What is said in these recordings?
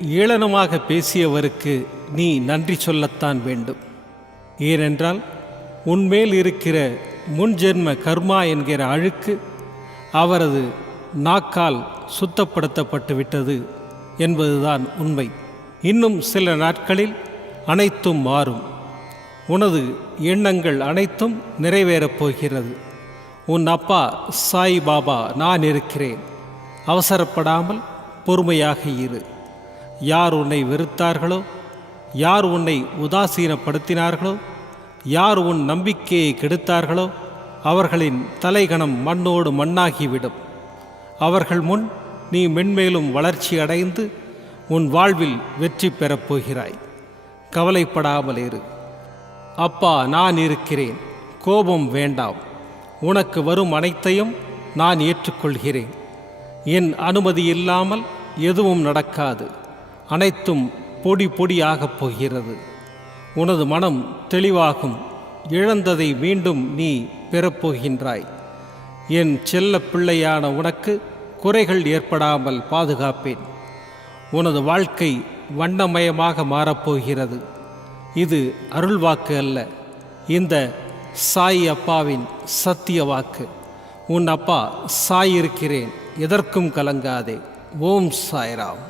ஏளனமாக பேசியவருக்கு நீ நன்றி சொல்லத்தான் வேண்டும். ஏனென்றால் உன்மேல் இருக்கிற முன்ஜென்ம கர்மா என்கிற அழுக்கு அவரது நாக்கால் சுத்தப்படுத்தப்பட்டு விட்டது என்பதுதான் உண்மை. இன்னும் சில நாட்களில் அனைத்தும் மாறும். உனது எண்ணங்கள் அனைத்தும் நிறைவேறப் போகிறது. உன் அப்பா சாய் பாபா நான் இருக்கிறேன். அவசரப்படாமல் பொறுமையாக இரு. யார் உன்னை வெறுத்தார்களோ? யார் உன்னை உதாசீனப்படுத்தினார்களோ? யார் உன் நம்பிக்கையை கெடுத்தார்களோ? அவர்களின் தலைகணம் மண்ணோடு மண்ணாகிவிடும். அவர்கள் முன் நீ மென்மேலும் வளர்ச்சி அடைந்து உன் வாழ்வில் வெற்றி பெறப் போகிறாய். கவலைப்படாமல் இரு. அப்பா நான் இருக்கிறேன். கோபம் வேண்டாம். உனக்கு வரும் அனைத்தையும் நான் ஏற்றுக்கொள்கிறேன். என் அனுமதி இல்லாமல் எதுவும் நடக்காது. அனைத்தும் பொடி பொடியாகப் போகிறது. உனது மனம் தெளிவாகும். இழந்ததை மீண்டும் நீ பெறப்போகின்றாய். என் செல்ல பிள்ளையான உனக்கு குறைகள் ஏற்படாமல் பாதுகாப்பேன். உனது வாழ்க்கை வண்ணமயமாக மாறப்போகிறது. இது அருள்வாக்கு அல்ல. இந்த சாய் அப்பாவின் சத்திய வாக்கு. உன் அப்பா சாய் இருக்கிறேன். எதற்கும் கலங்காதே. ஓம் சாய்ராம்.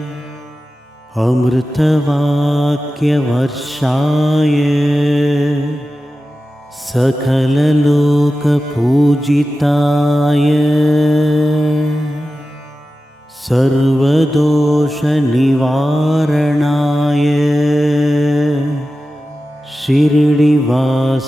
अमृतवाक्यवर्षाय सकललोकपूजिताय सर्वदोषनिवारणाय शिरिडिवासाय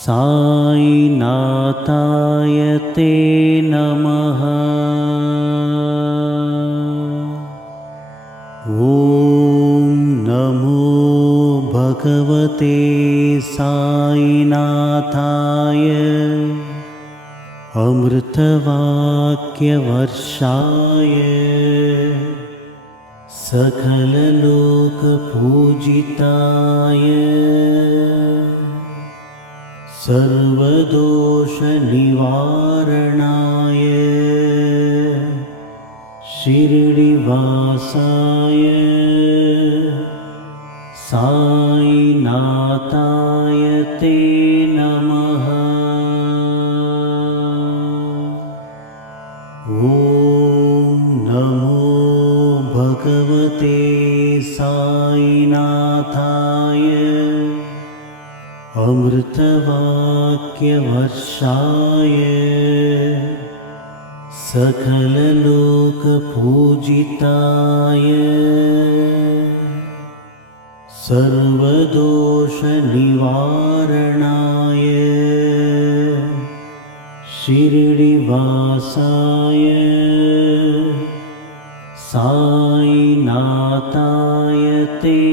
साईनाथाय ते नमः। ॐ नमो भगवते साईनाथाय। अमृतवाक्यवर्षाय। सकललोकपूजिताय सर्वदोषनिवारणाय शिरिडिवासाय साईनाथाय ते अमृतवाक्यवर्षाय सकललोकपूजिताय सर्वदोषनिवारणाय शिरिडिवासाय साईनाथाय ते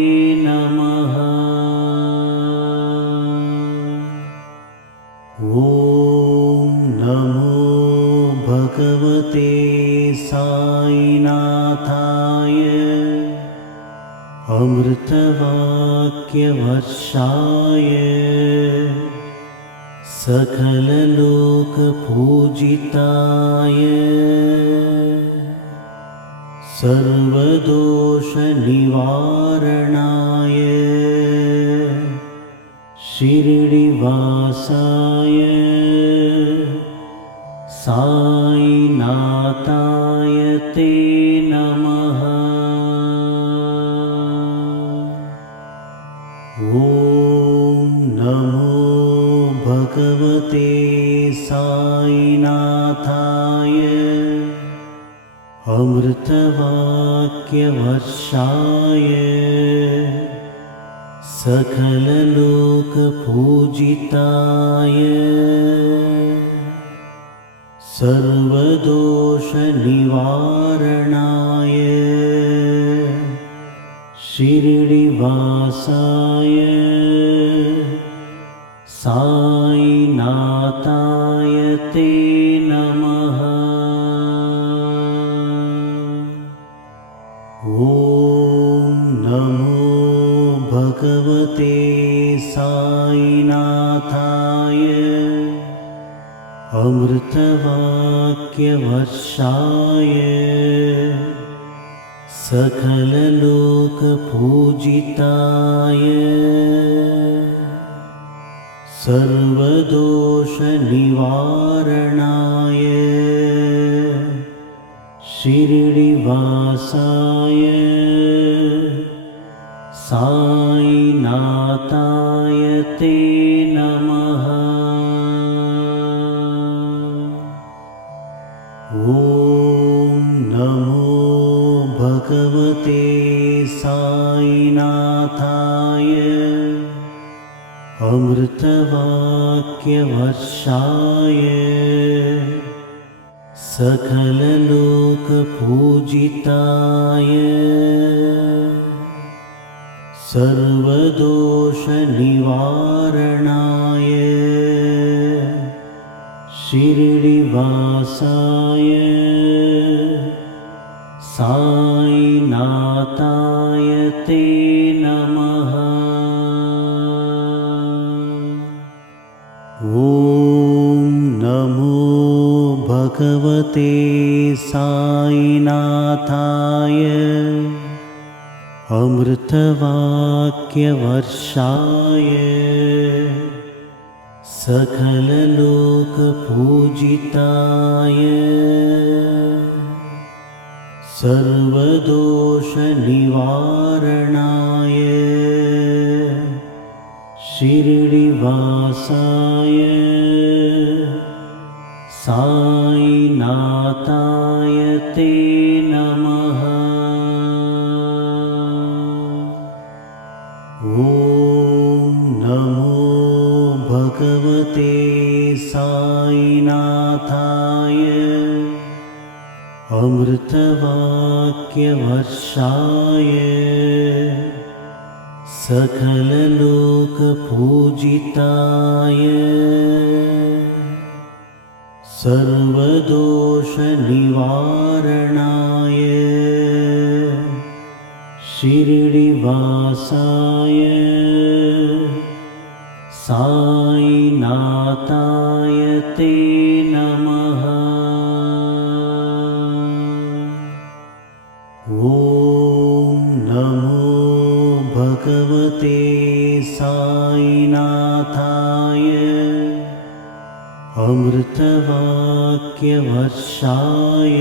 साईनाथाय अमृतवाक्यवर्षाय सकललोकपूजिताय सर्वदोषनिवारणाय शिरिडिवासाय साईनाथाय ते साईनाथाय अमृतवाक्यवर्षाय सकललोकपूजिताय सर्वदोषनिवारणाय शिरिडिवासाय साईनाथाय ते नमः। ॐ नमो भगवते साईनाथाय। अमृतवाक्यवर्षाय। सकललोकपूजिताय। सर्वदोषनिवारणाय शिरडिवासाय साईनाथाय ते सकललोकपूजिताय सर्वदोषनिवारणाय। शिरडिवासाय। साईनाथाय ते साईनाथाय। अमृतवाक्यवर्षाय। सकललोकपूजिताय। सर्वदोषनिवारणाय। शिरडिवासाय साईनाथाय ते नमः। ॐ नमो भगवते साईनाथाय। अमृतवाक्यवर्षाय। सकललोकपूजिताय सर्वदोषनिवारणाय शिरडिवासाय साईनाथाय ते नमः। ॐ नमो भगवते साईनाथाय अमृतवाक्यवर्षाय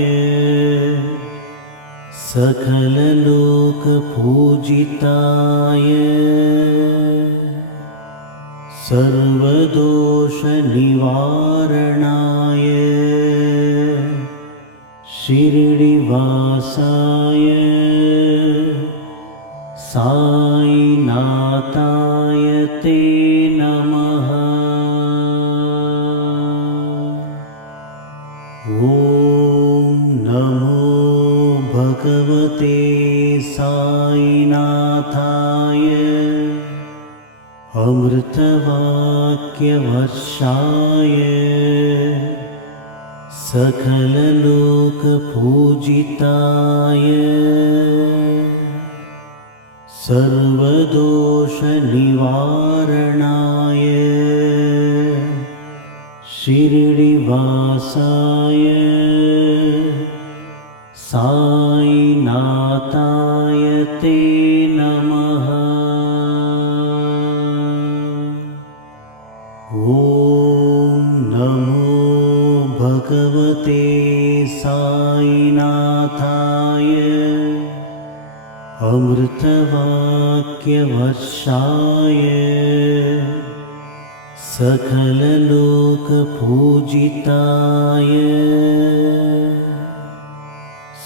सकललोकपूजिताय सर्वदोषनिवारणाय शिरडिवासाय। साईनाथाय अमृतवाक्यवर्षाय सकललोकपूजिताय सर्वदोषनिवारणाय शिरडिवासाय साईनाथाय साईनाथाय अमृतवाक्यवर्षाय। सकललोकपूजिताय।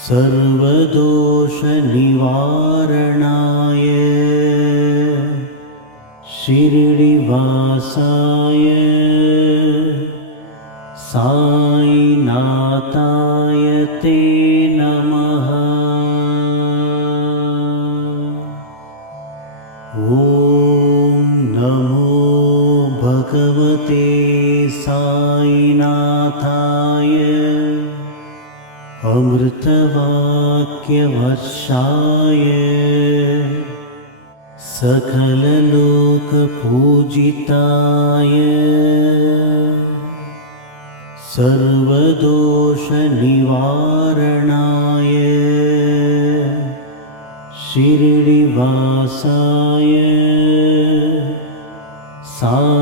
सर्वदोषनिवारणाय। शिरडिवासाय। साईनाथाय साईनाथाय अमृतवाक्यवर्षाय सकललोकपूजिताय सर्वदोषनिवारणाय श्रीवासाय सा